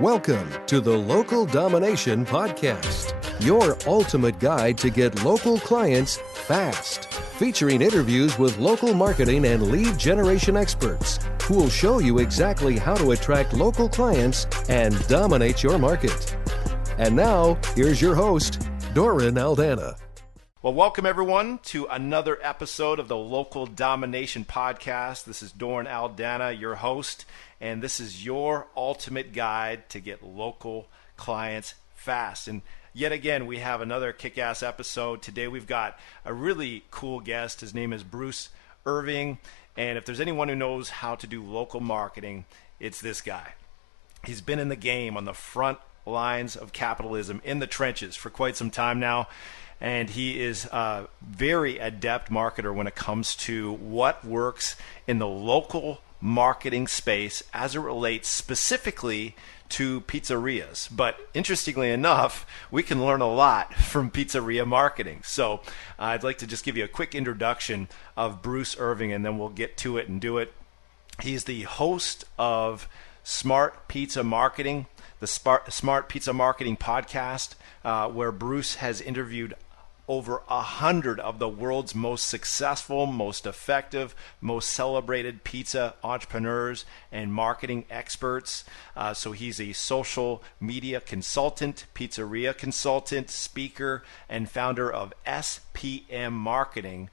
Welcome to the Local Domination Podcast, your ultimate guide to get local clients fast. Featuring interviews with local marketing and lead generation experts who will show you exactly how to attract local clients and dominate your market. And now, here's your host, Doran Aldana. Well, welcome everyone to another episode of the Local Domination Podcast. This is Doran Aldana, your host, and this is your ultimate guide to get local clients fast. And yet again, we have another kick-ass episode. Today we've got a really cool guest. His name is Bruce Irving, and if there's anyone who knows how to do local marketing, it's this guy. He's been in the game on the front lines of capitalism, in the trenches for quite some time now. And he is a very adept marketer when it comes to what works in the local marketing space as it relates specifically to pizzerias. But interestingly enough, we can learn a lot from pizzeria marketing. So I'd like to just give you a quick introduction of Bruce Irving, and then we'll get to it and do it. He's the host of Smart Pizza Marketing, the Smart Pizza Marketing podcast, where Bruce has interviewed over 100 of the world's most successful, most effective, most celebrated pizza entrepreneurs and marketing experts. So he's a social media consultant, pizzeria consultant, speaker, and founder of SPM Marketing.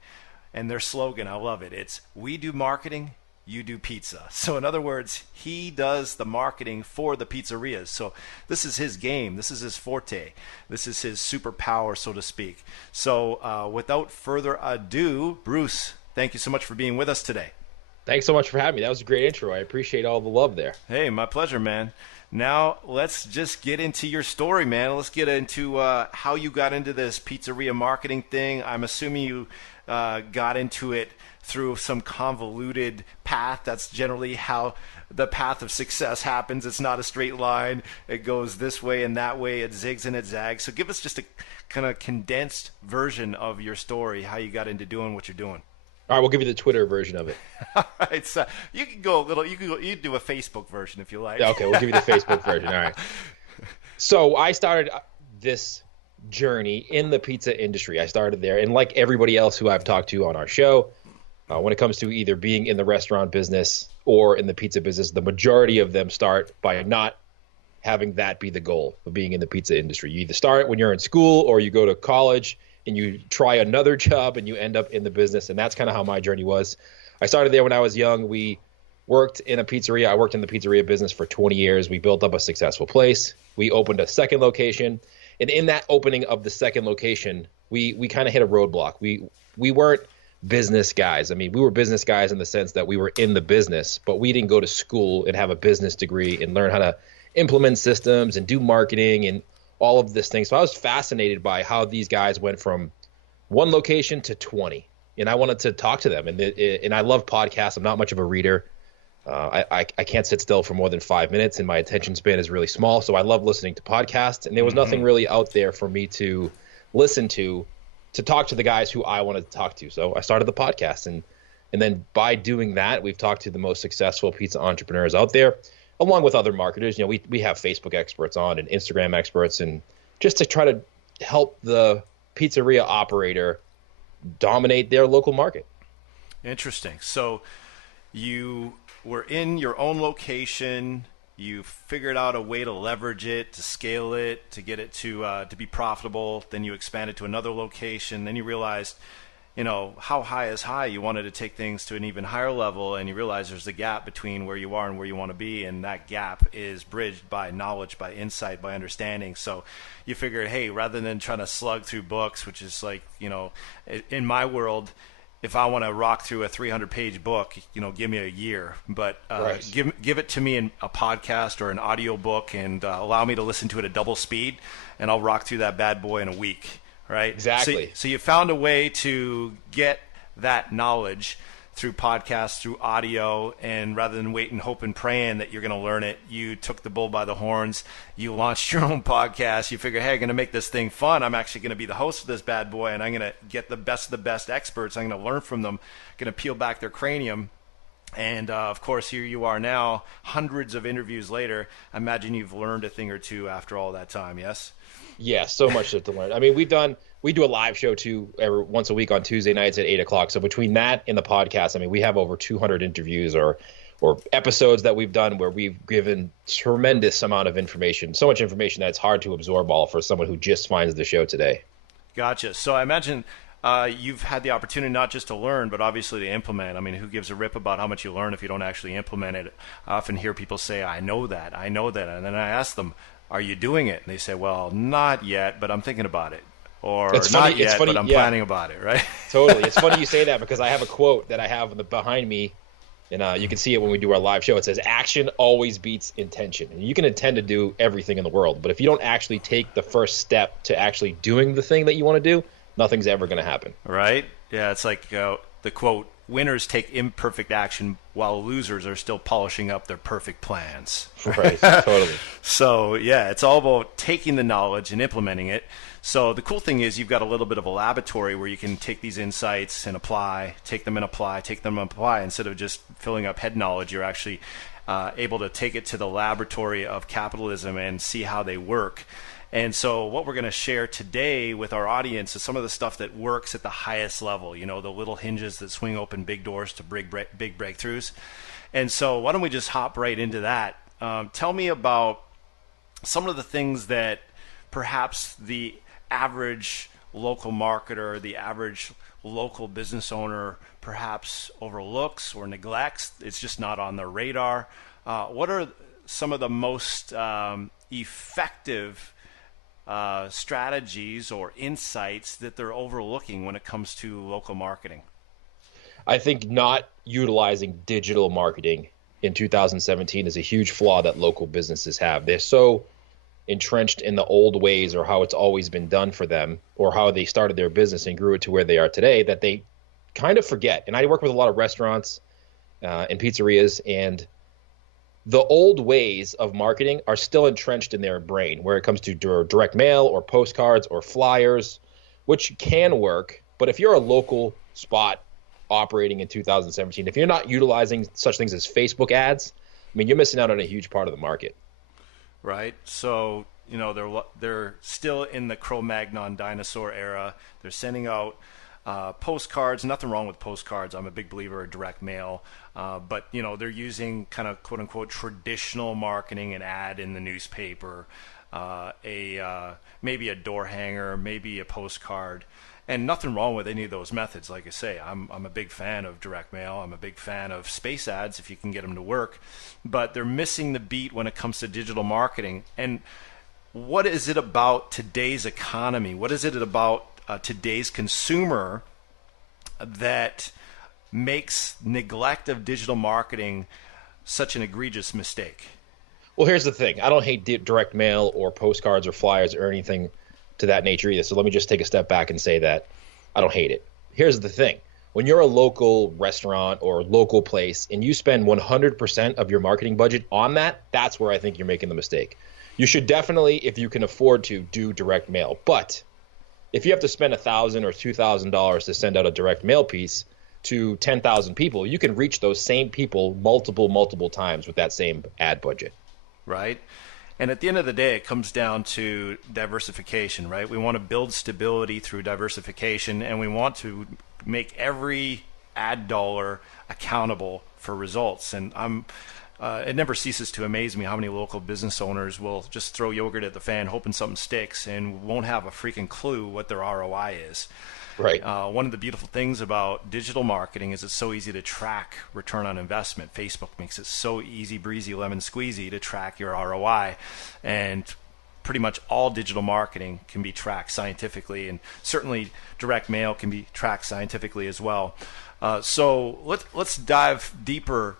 And their slogan, I love it. It's, "We do marketing, you do pizza." So in other words, he does the marketing for the pizzerias. So this is his game. This is his forte. This is his superpower, so to speak. So without further ado, Bruce, thank you so much for being with us today. Thanks so much for having me. That was a great intro. I appreciate all the love there. Hey, my pleasure, man. Now let's just get into your story, man. Let's get into how you got into this pizzeria marketing thing. I'm assuming you got into it through some convoluted path. That's generally how the path of success happens. It's not a straight line. It goes this way and that way. It zigs and it zags. So give us just a kind of condensed version of your story, how you got into doing what you're doing. All right, we'll give you the Twitter version of it. All right, so you can go a little. You can do a Facebook version if you like. Yeah, okay, we'll give you the Facebook version. All right. So I started this journey in the pizza industry. I started there, and like everybody else who I've talked to on our show, when it comes to either being in the restaurant business or in the pizza business, the majority of them start by not having that be the goal of being in the pizza industry. You either start when you're in school or you go to college and you try another job and you end up in the business. And that's kind of how my journey was. I started there when I was young. We worked in a pizzeria. I worked in the pizzeria business for 20 years. We built up a successful place. We opened a second location. And in that opening of the second location, we kind of hit a roadblock. We weren't business guys. I mean, we were business guys in the sense that we were in the business, but we didn't go to school and have a business degree and learn how to implement systems and do marketing and all of this thing. So I was fascinated by how these guys went from one location to 20, and I wanted to talk to them. And I love podcasts. I'm not much of a reader. I can't sit still for more than 5 minutes, and my attention span is really small. So I love listening to podcasts, and there was nothing really out there for me to listen to talk to the guys who I wanted to talk to. So I started the podcast, and then by doing that, we've talked to the most successful pizza entrepreneurs out there, along with other marketers. You know, we have Facebook experts on and Instagram experts, and just to try to help the pizzeria operator dominate their local market. Interesting. So you were in your own location. You figured out a way to leverage it, to scale it, to get it to be profitable. Then you expanded to another location. Then you realized, you know, how high is high. You wanted to take things to an even higher level, and you realize there's a gap between where you are and where you want to be, and that gap is bridged by knowledge, by insight, by understanding. So you figured, hey, rather than trying to slug through books, which is like, you know, in my world, if I want to rock through a 300-page book, you know, give me a year. But right. give it to me in a podcast or an audio book, and allow me to listen to it at double speed, and I'll rock through that bad boy in a week. Right? Exactly. So you found a way to get that knowledge through podcasts, through audio, and rather than wait and hope and praying that you're going to learn it, you took the bull by the horns. You launched your own podcast. You figure, hey, I'm going to make this thing fun. I'm actually going to be the host of this bad boy, and I'm going to get the best of the best experts. I'm going to learn from them, going to peel back their cranium, And of course, here you are now, hundreds of interviews later. I imagine you've learned a thing or two after all that time, yes? Yeah, so much to learn. I mean, we do a live show too once a week on Tuesday nights at 8 o'clock. So between that and the podcast, I mean, we have over 200 interviews or episodes that we've done where we've given tremendous amount of information, so much information that it's hard to absorb all for someone who just finds the show today. Gotcha. So I imagine you've had the opportunity not just to learn, but obviously to implement. I mean, who gives a rip about how much you learn if you don't actually implement it? I often hear people say, I know that. And then I ask them, are you doing it? And they say, well, not yet, but I'm thinking about it. Or it's not funny, yet, but I'm planning about it, right? Totally. It's funny you say that because I have a quote that I have behind me, and you can see it when we do our live show. It says, action always beats intention. And you can intend to do everything in the world, but if you don't actually take the first step to actually doing the thing that you want to do, nothing's ever going to happen. Right? Yeah, it's like the quote, winners take imperfect action while losers are still polishing up their perfect plans. Right, totally. So, yeah, it's all about taking the knowledge and implementing it. So the cool thing is you've got a little bit of a laboratory where you can take these insights and take them and apply. Instead of just filling up head knowledge, you're actually able to take it to the laboratory of capitalism and see how they work. And so what we're going to share today with our audience is some of the stuff that works at the highest level, the little hinges that swing open big doors to big breakthroughs. And so why don't we just hop right into that? Tell me about some of the things that perhaps the average local marketer, the average local business owner perhaps overlooks or neglects. It's just not on their radar. What are some of the most effective strategies or insights that they're overlooking when it comes to local marketing? I think not utilizing digital marketing in 2017 is a huge flaw that local businesses have. They're so entrenched in the old ways or how it's always been done for them or how they started their business and grew it to where they are today that they kind of forget. And I work with a lot of restaurants and pizzerias, and the old ways of marketing are still entrenched in their brain where it comes to direct mail or postcards or flyers, which can work. But if you're a local spot operating in 2017, if you're not utilizing such things as Facebook ads, I mean, you're missing out on a huge part of the market. Right. So, they're still in the Cro-Magnon dinosaur era. They're sending out postcards. Nothing wrong with postcards. I'm a big believer in direct mail. But, they're using kind of quote unquote traditional marketing, an ad in the newspaper, maybe a door hanger, maybe a postcard. And nothing wrong with any of those methods. Like I say, I'm a big fan of direct mail. I'm a big fan of space ads if you can get them to work. But they're missing the beat when it comes to digital marketing. And what is it about today's economy? What is it about today's consumer that makes neglect of digital marketing such an egregious mistake? Well, here's the thing. I don't hate direct mail or postcards or flyers or anything to that nature either. So let me just take a step back and say that I don't hate it. Here's the thing. When you're a local restaurant or local place and you spend 100% of your marketing budget on that, that's where I think you're making the mistake. You should definitely, if you can afford to, do direct mail. But if you have to spend $1,000 or $2,000 to send out a direct mail piece to 10,000 people, you can reach those same people multiple times with that same ad budget. Right. And at the end of the day, it comes down to diversification, right? We want to build stability through diversification, and we want to make every ad dollar accountable for results. And it never ceases to amaze me how many local business owners will just throw yogurt at the fan, hoping something sticks, and won't have a freaking clue what their ROI is. Right. One of the beautiful things about digital marketing is it's so easy to track return on investment. Facebook makes it so easy breezy, lemon squeezy to track your ROI. And pretty much all digital marketing can be tracked scientifically, and certainly direct mail can be tracked scientifically as well. So let's dive deeper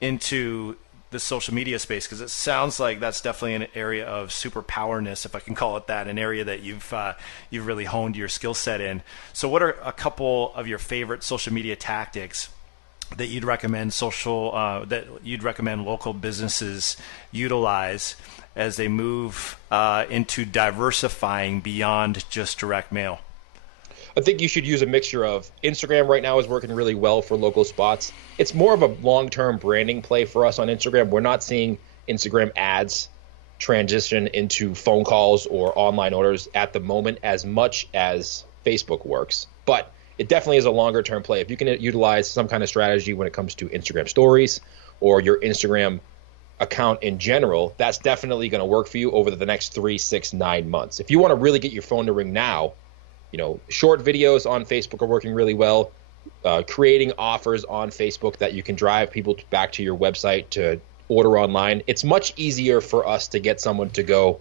into the social media space, because it sounds like that's definitely an area of superpowerness, if I can call it that, an area that you've really honed your skill set in. So what are a couple of your favorite social media tactics that you'd recommend local businesses utilize as they move into diversifying beyond just direct mail? I think you should use a mixture of Instagram right now is working really well for local spots. It's more of a long-term branding play for us on Instagram. We're not seeing Instagram ads transition into phone calls or online orders at the moment as much as Facebook works. But it definitely is a longer-term play. If you can utilize some kind of strategy when it comes to Instagram stories or your Instagram account in general, that's definitely going to work for you over the next 3, 6, 9 months. If you want to really get your phone to ring now, short videos on Facebook are working really well. Creating offers on Facebook that you can drive people back to your website to order online. It's much easier for us to get someone to go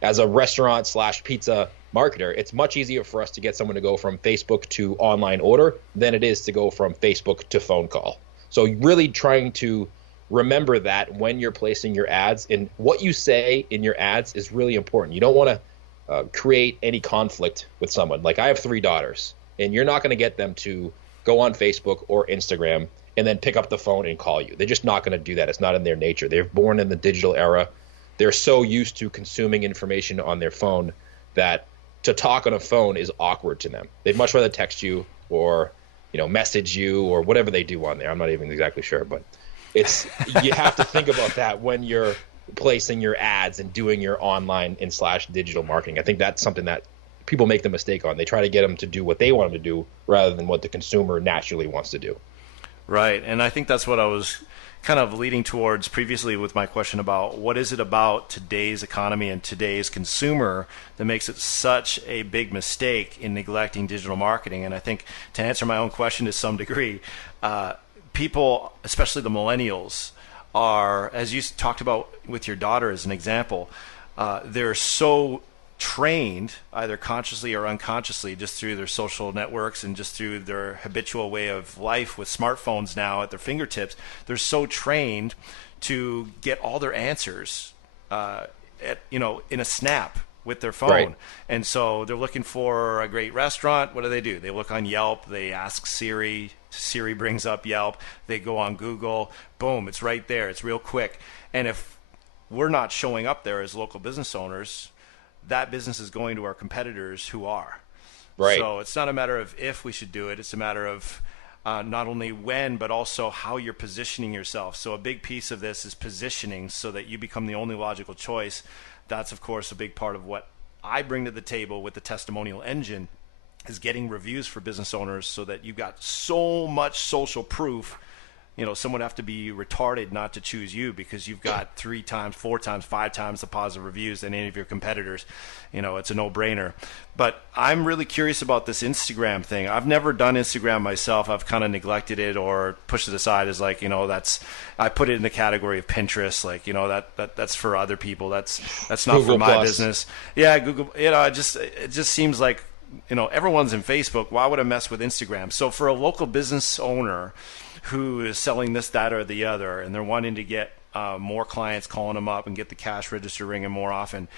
as a restaurant / pizza marketer. It's much easier for us to get someone to go from Facebook to online order than it is to go from Facebook to phone call. So really trying to remember that when you're placing your ads, and what you say in your ads is really important. You don't want to create any conflict with someone. Like, I have 3 daughters, and you're not going to get them to go on Facebook or Instagram and then pick up the phone and call you. They're just not going to do that. It's not in their nature. They're born in the digital era. They're so used to consuming information on their phone that to talk on a phone is awkward to them. They'd much rather text you or, message you or whatever they do on there. I'm not even exactly sure, but you have to think about that when you're placing your ads and doing your online and / digital marketing. I think that's something that people make the mistake on. They try to get them to do what they want them to do rather than what the consumer naturally wants to do. Right. And I think that's what I was kind of leading towards previously with my question about what is it about today's economy and today's consumer that makes it such a big mistake in neglecting digital marketing. And I think to answer my own question to some degree, people, especially the millennials, are, as you talked about with your daughter as an example, they're so trained, either consciously or unconsciously, just through their social networks and just through their habitual way of life with smartphones now at their fingertips. They're so trained to get all their answers, in a snap with their phone. Right. And so they're looking for a great restaurant. What do? They look on Yelp. They ask Siri. Siri brings up Yelp. They go on Google. Boom, it's right there. It's real quick. And if we're not showing up there as local business owners, that business is going to our competitors who are. Right. So it's not a matter of if we should do it. It's a matter of not only when, but also how you're positioning yourself. So a big piece of this is positioning so that you become the only logical choice. That's, of course, a big part of what I bring to the table with the testimonial engine, is getting reviews for business owners so that you've got so much social proof. Someone would have to be retarded not to choose you because you've got 3 times, 4 times, 5 times the positive reviews than any of your competitors. It's a no-brainer. But I'm really curious about this Instagram thing. I've never done Instagram myself. I've kind of neglected it or pushed it aside as I put it in the category of Pinterest. That's for other people. That's not Google for my Plus. business. Yeah, Google. It just seems like, everyone's in Facebook. Why would I mess with Instagram? So for a local business owner who is selling this, that, or the other, and they're wanting to get more clients calling them up and get the cash register ringing more often,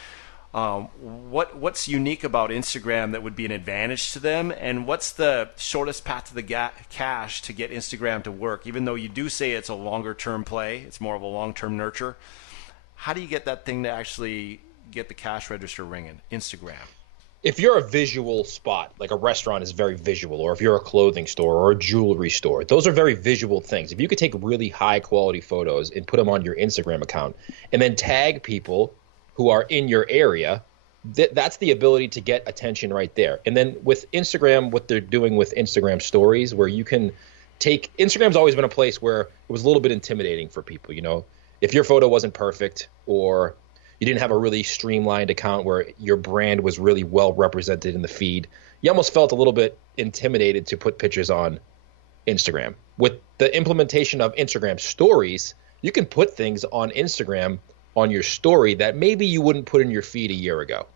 what's unique about Instagram that would be an advantage to them, and what's the shortest path to the cash to get Instagram to work? Even though you do say it's a longer term play, it's more of a long-term nurture. How do you get that thing to actually get the cash register ringing? Instagram. If you're a visual spot, like a restaurant is very visual, or if you're a clothing store or a jewelry store, those are very visual things. If you could take really high quality photos and put them on your Instagram account and then tag people who are in your area, that's the ability to get attention right there. And then with Instagram, what they're doing with Instagram stories, where you can take, Instagram's always been a place where it was a little bit intimidating for people. If your photo wasn't perfect, or you didn't have a really streamlined account where your brand was really well represented in the feed, you almost felt a little bit intimidated to put pictures on Instagram. With the implementation of Instagram stories, you can put things on Instagram on your story that maybe you wouldn't put in your feed a year ago.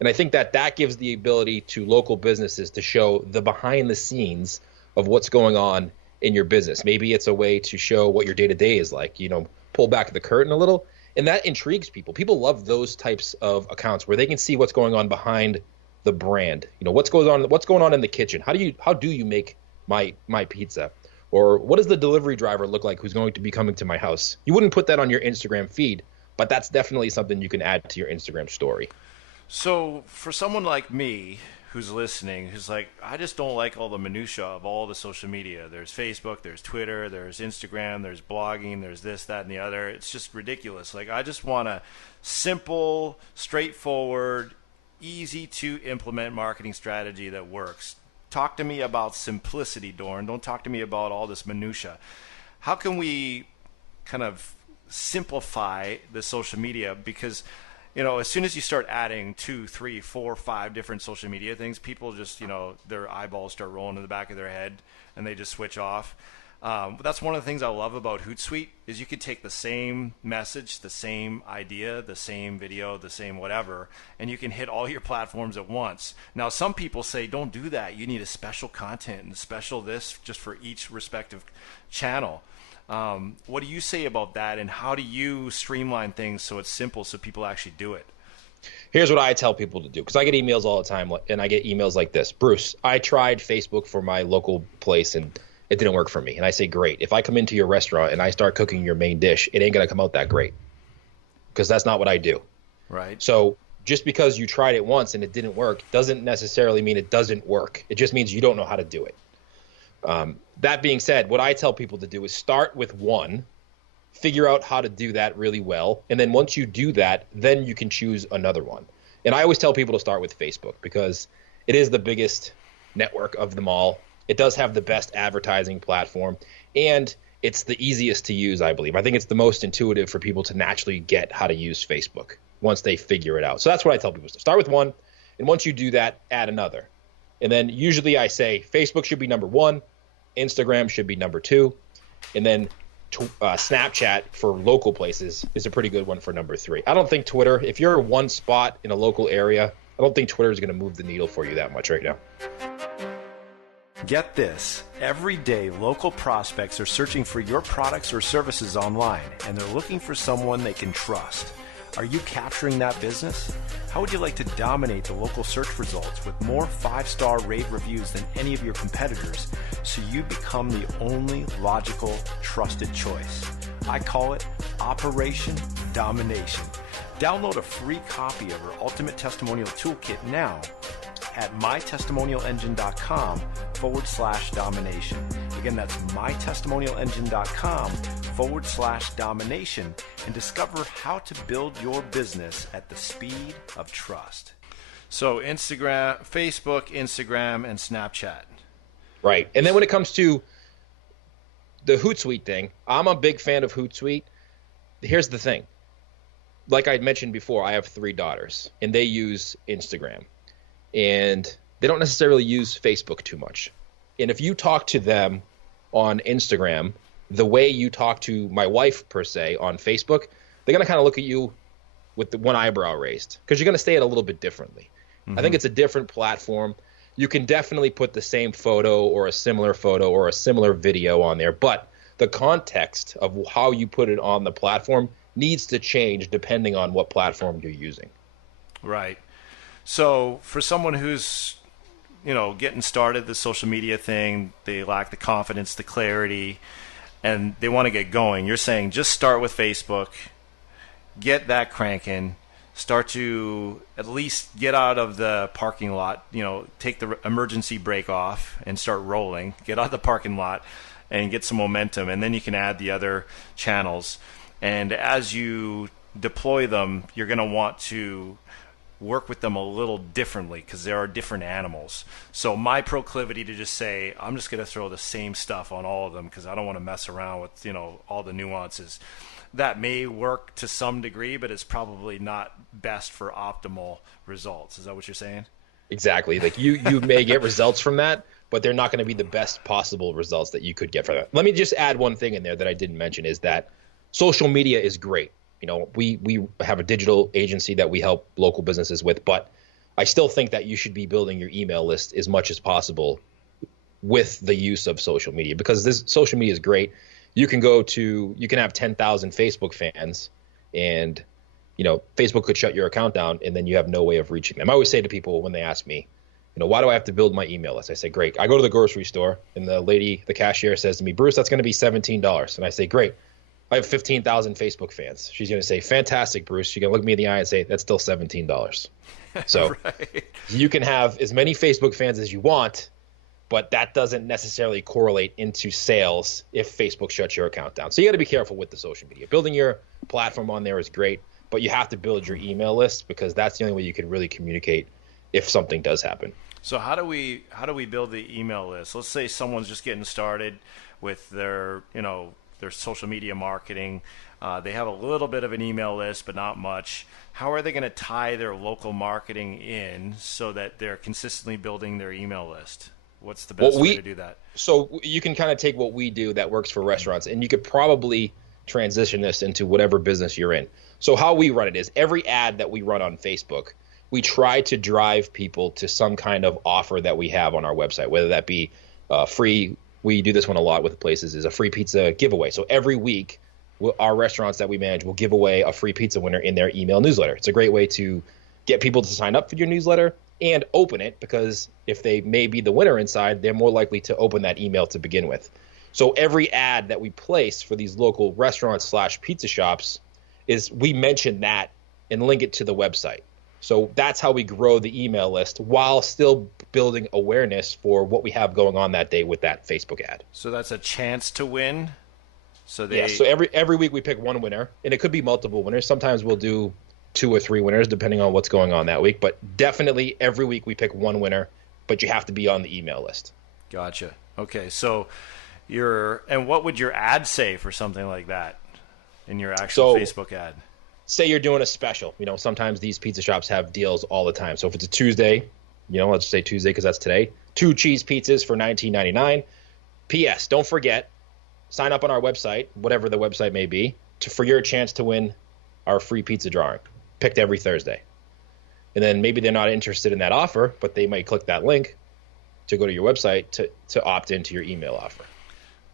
And I think that gives the ability to local businesses to show the behind the scenes of what's going on in your business. Maybe it's a way to show what your day-to-day is like, pull back the curtain a little. And that intrigues people. People love those types of accounts where they can see what's going on behind the brand. What's going on in the kitchen. How do you make my pizza? Or what does the delivery driver look like who's going to be coming to my house? You wouldn't put that on your Instagram feed, but that's definitely something you can add to your Instagram story. So for someone like me who's listening, who's like, I just don't like all the minutia of all the social media. There's Facebook, there's Twitter, there's Instagram, there's blogging, there's this, that, and the other. It's just ridiculous. Like, I just want a simple, straightforward, easy to implement marketing strategy that works. Talk to me about simplicity, Dorn. Don't talk to me about all this minutia. How can we kind of simplify the social media? Because, as soon as you start adding 2, 3, 4, 5 different social media things, people just, their eyeballs start rolling in the back of their head and they just switch off. But that's one of the things I love about Hootsuite is you could take the same message, the same idea, the same video, the same whatever, and you can hit all your platforms at once. Now, some people say, don't do that. You need a special content and a special this just for each respective channel. What do you say about that, and how do you streamline things so it's simple so people actually do it? Here's what I tell people to do, because I get emails all the time, and I get emails like this. Bruce, I tried Facebook for my local place, and it didn't work for me. And I say, great. If I come into your restaurant and I start cooking your main dish, it ain't going to come out that great, because that's not what I do. Right. So just because you tried it once and it didn't work doesn't necessarily mean it doesn't work. It just means you don't know how to do it. That being said, what I tell people to do is start with one, figure out how to do that really well. And then once you do that, then you can choose another one. And I always tell people to start with Facebook because it is the biggest network of them all. It does have the best advertising platform, and it's the easiest to use, I believe. I think it's the most intuitive for people to naturally get how to use Facebook once they figure it out. So that's what I tell people. Start with one, and once you do that, add another. And then usually I say Facebook should be number 1, Instagram should be number 2, and then Snapchat for local places is a pretty good one for number 3. I don't think Twitter, if you're one spot in a local area, I don't think Twitter is going to move the needle for you that much right now. Get this. Every day, local prospects are searching for your products or services online, and they're looking for someone they can trust. Are you capturing that business? How would you like to dominate the local search results with more 5-star rave reviews than any of your competitors so you become the only logical, trusted choice? I call it Operation Domination. Download a free copy of our Ultimate Testimonial Toolkit now at mytestimonialengine.com/domination. Again, that's mytestimonialengine.com/domination, and discover how to build your business at the speed of trust. So Facebook, Instagram, and Snapchat. Right. And then when it comes to the Hootsuite thing, I'm a big fan of Hootsuite. Here's the thing. Like I mentioned before, I have 3 daughters, and they use Instagram. And they don't necessarily use Facebook too much. And if you talk to them on Instagram the way you talk to my wife, per se, on Facebook, they're going to kind of look at you with the one eyebrow raised because you're going to say it a little bit differently. Mm-hmm. I think it's a different platform. You can definitely put the same photo or a similar video on there, but the context of how you put it on the platform needs to change depending on what platform you're using. Right. So for someone who's, getting started, the social media thing, they lack the confidence, the clarity, and they want to get going, you're saying just start with Facebook, get that cranking, start to at least get out of the parking lot, take the emergency brake off and start rolling, get out of the parking lot and get some momentum, and then you can add the other channels. And as you deploy them, you're going to want to work with them a little differently because there are different animals. So my proclivity to just say, I'm just going to throw the same stuff on all of them because I don't want to mess around with, all the nuances. That may work to some degree, but it's probably not best for optimal results. Is that what you're saying? Exactly. Like you may get results from that, but they're not going to be the best possible results that you could get from that. Let me just add one thing in there that I didn't mention is that social media is great. We have a digital agency that we help local businesses with, but I still think that you should be building your email list as much as possible with the use of social media, because this social media is great. You can have 10,000 Facebook fans, and Facebook could shut your account down, and then you have no way of reaching them. I always say to people when they ask me, why do I have to build my email list? I say, great. I go to the grocery store, and the cashier says to me, Bruce, that's going to be $17. And I say, great. I have 15,000 Facebook fans. She's going to say, fantastic, Bruce. She's going to look me in the eye and say, that's still $17. So right. You can have as many Facebook fans as you want, but that doesn't necessarily correlate into sales if Facebook shuts your account down. So you got to be careful with the social media. Building your platform on there is great, but you have to build your email list because that's the only way you can really communicate if something does happen. So how do we build the email list? Let's say someone's just getting started with their social media marketing. They have a little bit of an email list, but not much. How are they going to tie their local marketing in so that they're consistently building their email list? What's the best way to do that? So you can kind of take what we do that works for restaurants, and you could probably transition this into whatever business you're in. So how we run it is every ad that we run on Facebook, we try to drive people to some kind of offer that we have on our website, whether that be free. We do this one a lot with places, is a free pizza giveaway. So every week, our restaurants that we manage will give away a free pizza winner in their email newsletter. It's a great way to get people to sign up for your newsletter and open it, because if they may be the winner inside, they're more likely to open that email to begin with. So every ad that we place for these local restaurants / pizza shops is we mention that and link it to the website. So that's how we grow the email list while still building awareness for what we have going on that day with that Facebook ad. So that's a chance to win. So every week we pick one winner, and it could be multiple winners. Sometimes we'll do 2 or 3 winners depending on what's going on that week, but definitely every week we pick one winner, but you have to be on the email list. Gotcha. Okay, so and what would your ad say for something like that in your actual Facebook ad? Say you're doing a special. Sometimes these pizza shops have deals all the time. So if it's a Tuesday, let's say Tuesday because that's today, 2 cheese pizzas for $19.99. P.S. Don't forget, sign up on our website, whatever the website may be, for your chance to win our free pizza drawing, picked every Thursday. And then maybe they're not interested in that offer, but they might click that link to go to your website to opt into your email offer.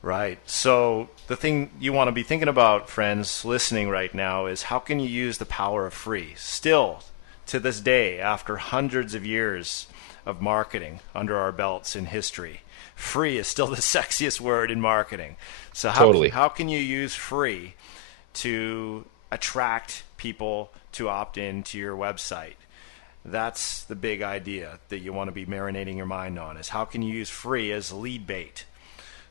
Right. So the thing you want to be thinking about, friends listening right now, is how can you use the power of free? Still, to this day, after hundreds of years of marketing under our belts in history, free is still the sexiest word in marketing. So how can you use free to attract people to opt in to your website? That's the big idea that you want to be marinating your mind on, is how can you use free as lead bait?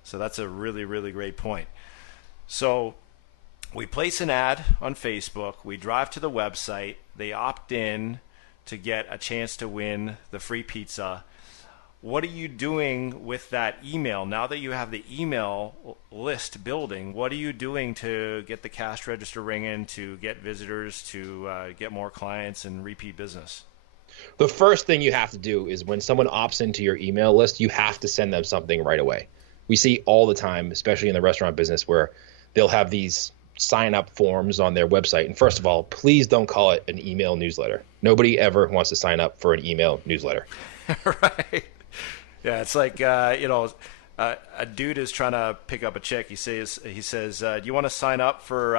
So that's a really, really great point. So we place an ad on Facebook. We drive to the website. They opt in to get a chance to win the free pizza. What are you doing with that email? Now that you have the email list building, what are you doing to get the cash register ringing, to get visitors, to get more clients and repeat business? The first thing you have to do is when someone opts into your email list, you have to send them something right away. We see all the time, especially in the restaurant business, where they'll have these sign-up forms on their website. And first of all, please don't call it an email newsletter. Nobody ever wants to sign up for an email newsletter. Right. Yeah, it's like, a dude is trying to pick up a chick. He says, do you want to sign up for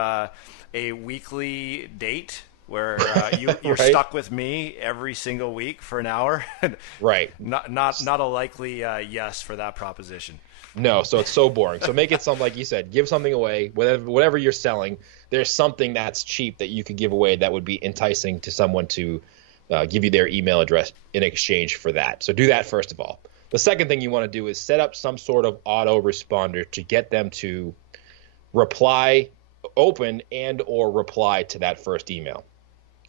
a weekly date where you're right. stuck with me every single week for an hour? Right. Not a likely yes for that proposition. No, so it's so boring. So make it something, like you said, give something away. Whatever you're selling, there's something that's cheap that you could give away that would be enticing to someone to give you their email address in exchange for that. So do that first of all. The second thing you want to do is set up some sort of autoresponder to get them to open and or reply to that first email.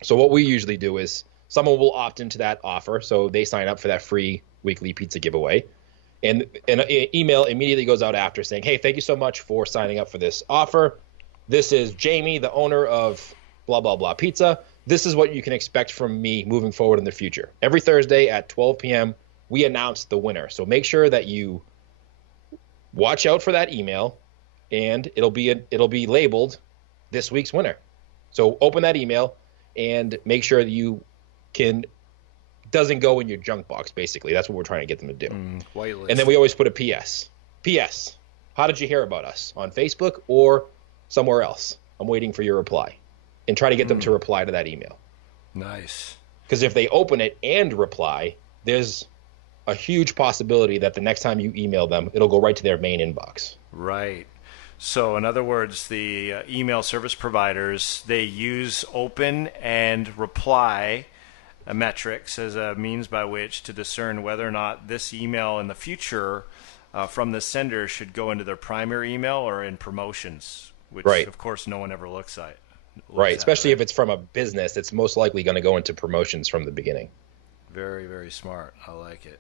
So what we usually do is someone will opt into that offer, so they sign up for that free weekly pizza giveaway. And an email immediately goes out after saying, hey, thank you so much for signing up for this offer. This is Jamie, the owner of blah, blah, blah pizza. This is what you can expect from me moving forward in the future. Every Thursday at 12 p.m., we announce the winner. So make sure that you watch out for that email, and it'll be labeled this week's winner. So open that email and make sure that you doesn't go in your junk box, basically. That's what we're trying to get them to do. Whitelist. And then we always put a PS. PS, how did you hear about us? On Facebook or somewhere else? I'm waiting for your reply. And try to get them to reply to that email. Nice. Because if they open it and reply, there's a huge possibility that the next time you email them, it'll go right to their main inbox. Right. So in other words, the email service providers, they use open and reply metrics as a means by which to discern whether or not this email in the future from the sender should go into their primary email or in promotions, which of course no one ever looks at. Especially if it's from a business, it's most likely going to go into promotions from the beginning. Very, very smart. I like it.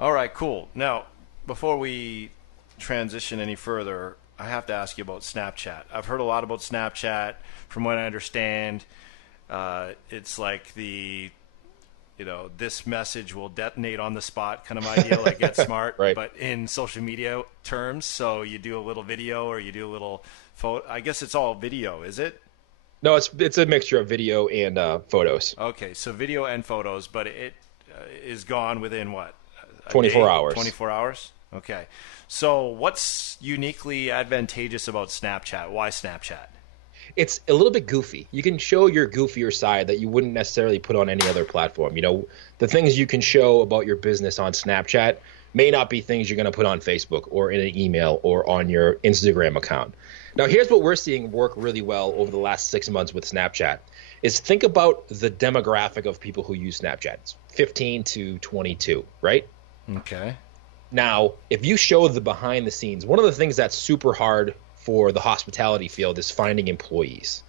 All right, cool. Now, before we transition any further, I have to ask you about Snapchat. I've heard a lot about Snapchat. From what I understand, it's like the, this message will detonate on the spot kind of idea, like Get Smart, but in social media terms. So you do a little video or you do a little photo. I guess it's all video, is it? No, it's a mixture of video and photos. Okay, so video and photos, but it is gone within what? 24 hours. 24 hours? Okay. So what's uniquely advantageous about Snapchat? Why Snapchat? It's a little bit goofy. You can show your goofier side that you wouldn't necessarily put on any other platform. The things you can show about your business on Snapchat may not be things you're going to put on Facebook or in an email or on your Instagram account. Now, here's what we're seeing work really well over the last 6 months with Snapchat is think about the demographic of people who use Snapchat. It's 15 to 22, right? Okay. Now, if you show the behind the scenes, one of the things that's super hard for the hospitality field is finding employees.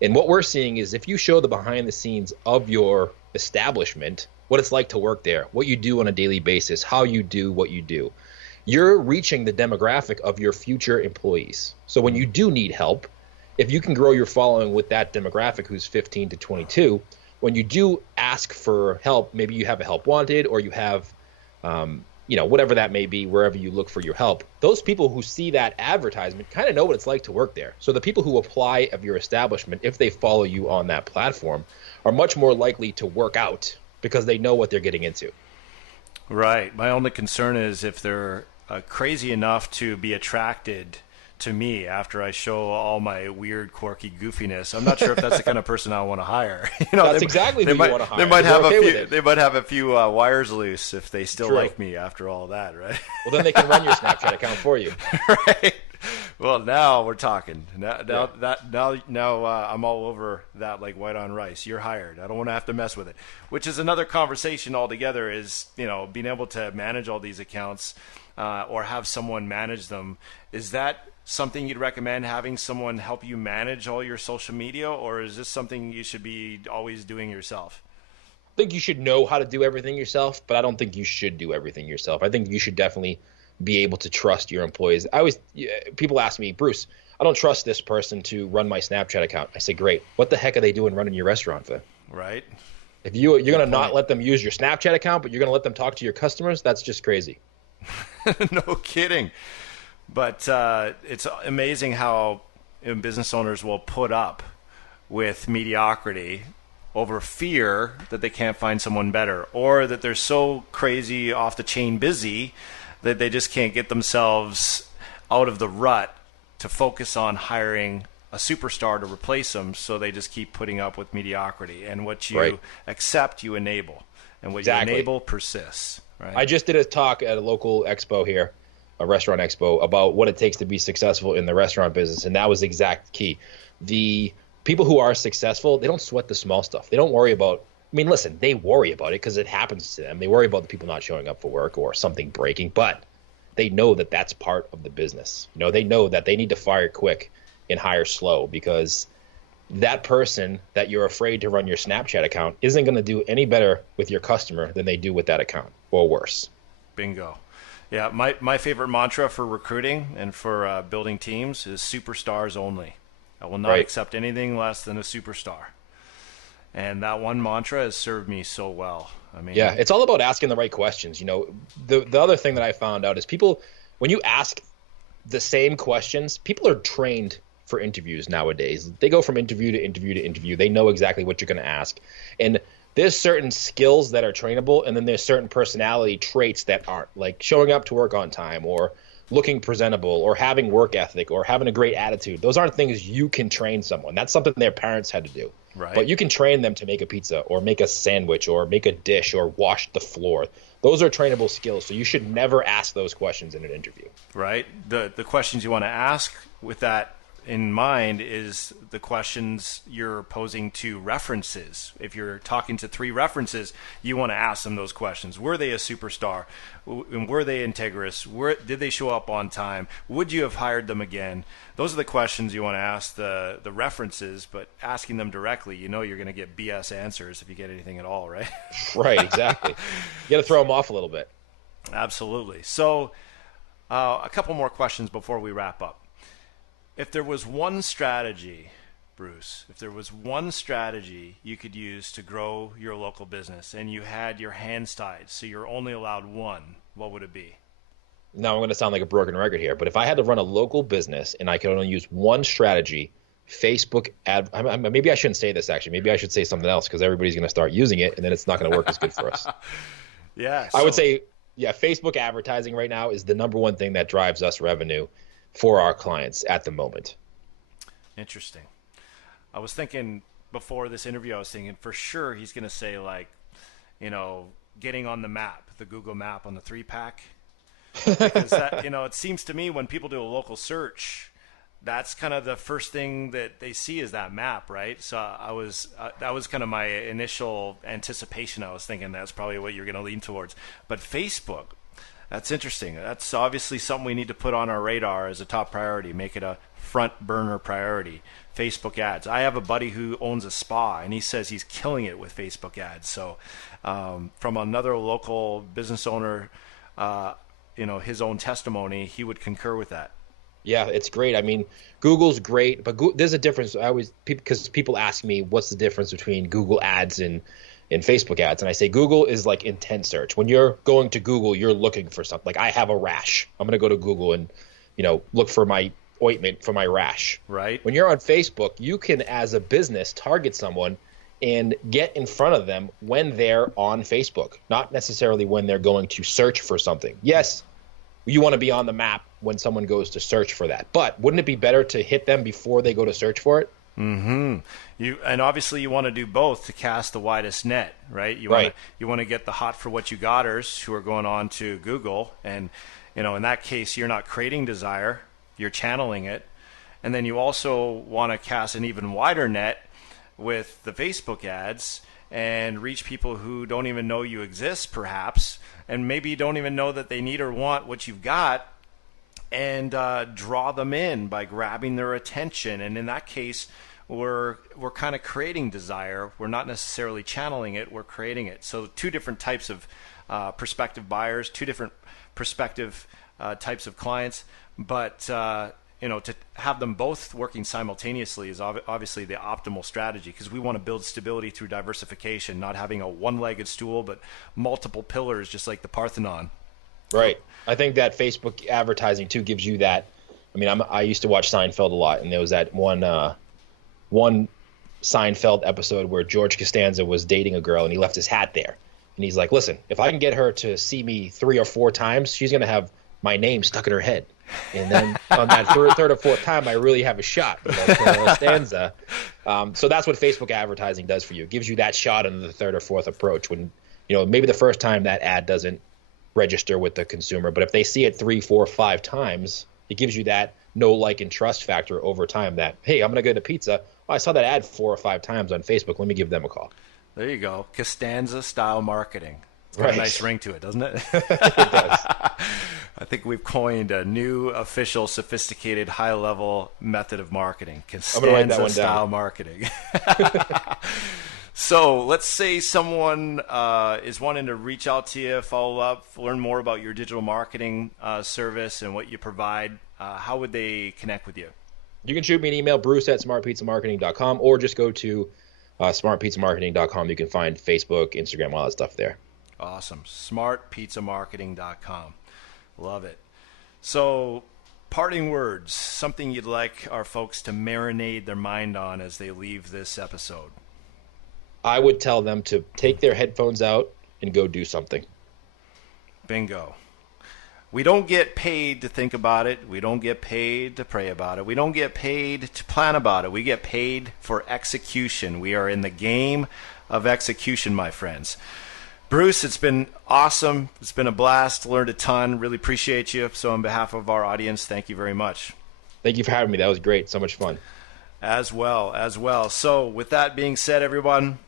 And what we're seeing is if you show the behind the scenes of your establishment, what it's like to work there, what you do on a daily basis, how you do what you do, you're reaching the demographic of your future employees. So when you do need help, if you can grow your following with that demographic who's 15 to 22, when you do ask for help, maybe you have a help wanted or you have, whatever that may be, wherever you look for your help, those people who see that advertisement kind of know what it's like to work there. So the people who apply of your establishment, if they follow you on that platform, are much more likely to work out because they know what they're getting into. Right. My only concern is if they're crazy enough to be attracted to me after I show all my weird, quirky goofiness. I'm not sure if that's the kind of person I want to hire. That's exactly who you want to hire. They might have a few wires loose if they still like me after all that, right? Well, then they can run your Snapchat account for you. Right. Well, now we're talking. Now I'm all over that like white on rice. You're hired. I don't want to have to mess with it. Which is another conversation altogether. Is being able to manage all these accounts or have someone manage them. Is that something you'd recommend, having someone help you manage all your social media, or is this something you should be always doing yourself? I think you should know how to do everything yourself, but I don't think you should do everything yourself. I think you should definitely be able to trust your employees. People ask me, Bruce, I don't trust this person to run my Snapchat account. I say, great. What the heck are they doing running your restaurant for? Right. If you're going to not let them use your Snapchat account, but you're going to let them talk to your customers, that's just crazy. No kidding. But it's amazing how business owners will put up with mediocrity over fear that they can't find someone better, or that they're so crazy off the chain busy that they just can't get themselves out of the rut to focus on hiring a superstar to replace them, so they just keep putting up with mediocrity. And what you accept, you enable. And what you enable persists. Right? I just did a talk at a local expo here, a restaurant expo, about what it takes to be successful in the restaurant business, and that was the exact key. The people who are successful, they don't sweat the small stuff. They don't worry about, listen, they worry about it because it happens to them. They worry about the people not showing up for work or something breaking, but they know that that's part of the business. They know that they need to fire quick and hire slow, because that person that you're afraid to run your Snapchat account isn't going to do any better with your customer than they do with that account, or worse. Bingo. Yeah, my favorite mantra for recruiting and for building teams is superstars only. I will not accept anything less than a superstar. And that one mantra has served me so well. Yeah, it's all about asking the right questions. The other thing that I found out is people, when you ask the same questions, people are trained for interviews nowadays. They go from interview to interview to interview. They know exactly what you're going to ask. And there's certain skills that are trainable, and then there's certain personality traits that aren't, like showing up to work on time, or looking presentable, or having work ethic, or having a great attitude. Those aren't things you can train someone. That's something their parents had to do. Right. But you can train them to make a pizza or make a sandwich or make a dish or wash the floor. Those are trainable skills. So you should never ask those questions in an interview. Right. The questions you want to ask with that in mind is the questions you're posing to references. If you're talking to 3 references, you want to ask them those questions. Were they a superstar? Were they integrous? Did they show up on time? Would you have hired them again? Those are the questions you want to ask the references, but asking them directly, you're going to get BS answers if you get anything at all, right? Right, exactly. You got to throw them off a little bit. Absolutely. So a couple more questions before we wrap up. If there was one strategy, Bruce, if there was one strategy you could use to grow your local business and you had your hands tied, so you're only allowed one, what would it be? Now I'm going to sound like a broken record here, but if I had to run a local business and I could only use one strategy, Facebook ad, maybe I shouldn't say this actually. Maybe I should say something else because everybody's going to start using it and then it's not going to work as good for us. Yeah. I would say, Facebook advertising right now is the number one thing that drives us revenue for our clients at the moment. Interesting. I was thinking before this interview, I was thinking for sure he's going to say getting on the map, the Google map on the 3-pack. Because that, it seems to me when people do a local search, that's kind of the first thing that they see is that map, right? So that was kind of my initial anticipation. I was thinking that's probably what you're going to lean towards. But Facebook, that's interesting. That's obviously something we need to put on our radar as a top priority, make it a front burner priority. Facebook ads. I have a buddy who owns a spa, and he says he's killing it with Facebook ads. So from another local business owner, his own testimony, he would concur with that. Yeah, it's great. I mean, Google's great, but there's a difference. Because people ask me what's the difference between Google ads and Facebook ads, and I say Google is like intent search. When you're going to Google, you're looking for something. Like I have a rash, I'm going to go to Google and look for my ointment for my rash. Right. When you're on Facebook, you can, as a business, target someone and get in front of them when they're on Facebook, not necessarily when they're going to search for something. Yes, you want to be on the map when someone goes to search for that, but wouldn't it be better to hit them before they go to search for it? Mm-hmm. And obviously you want to do both to cast the widest net, right? You want to get the hot for what you gotters who are going on to Google, and in that case you're not creating desire, you're channeling it, and then you also want to cast an even wider net with the Facebook ads and reach people who don't even know you exist, perhaps, and maybe don't even know that they need or want what you've got, and draw them in by grabbing their attention. And in that case, we're kind of creating desire. We're not necessarily channeling it, we're creating it. So 2 different types of prospective buyers, 2 different prospective types of clients, but to have them both working simultaneously is obviously the optimal strategy, because we want to build stability through diversification, not having a one-legged stool, but multiple pillars, just like the Parthenon. Right. I think that Facebook advertising too gives you that. I mean, I used to watch Seinfeld a lot, and there was that one Seinfeld episode where George Costanza was dating a girl, and he left his hat there, and he's like, "Listen, if I can get her to see me 3 or 4 times, she's gonna have my name stuck in her head, and then on that third or fourth time, I really have a shot." Costanza. So that's what Facebook advertising does for you. It gives you that shot in the 3rd or 4th approach when maybe the first time that ad doesn't register with the consumer, but if they see it 3, 4, 5 times, it gives you that know, like, and trust factor over time that, hey, I'm going to go to pizza. Oh, I saw that ad 4 or 5 times on Facebook. Let me give them a call. There you go. Costanza style marketing. It's got Right. a nice ring to it, doesn't it? It does. I think we've coined a new, official, sophisticated, high-level method of marketing. I'm going to write that one Costanza-style down. marketing. So let's say someone is wanting to reach out to you, follow up, learn more about your digital marketing service and what you provide. How would they connect with you? You can shoot me an email, bruce@smartpizzamarketing.com, or just go to smartpizzamarketing.com. You can find Facebook, Instagram, all that stuff there. Awesome. Smartpizzamarketing.com. Love it. So, parting words, something you'd like our folks to marinate their mind on as they leave this episode. I would tell them to take their headphones out and go do something. Bingo. We don't get paid to think about it. We don't get paid to pray about it. We don't get paid to plan about it. We get paid for execution. We are in the game of execution, my friends. Bruce, it's been awesome. It's been a blast. Learned a ton. Really appreciate you. So on behalf of our audience, thank you very much. Thank you for having me. That was great. So much fun. As well. So with that being said, everyone,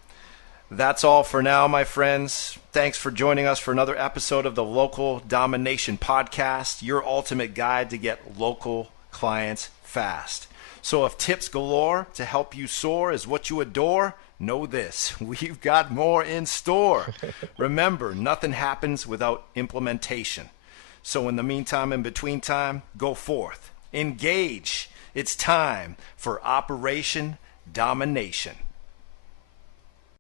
that's all for now, my friends. Thanks for joining us for another episode of the Local Domination Podcast, your ultimate guide to get local clients fast. So if tips galore to help you soar is what you adore, know this: we've got more in store. Remember, nothing happens without implementation. So in the meantime, in between time, go forth, engage. It's time for Operation Domination.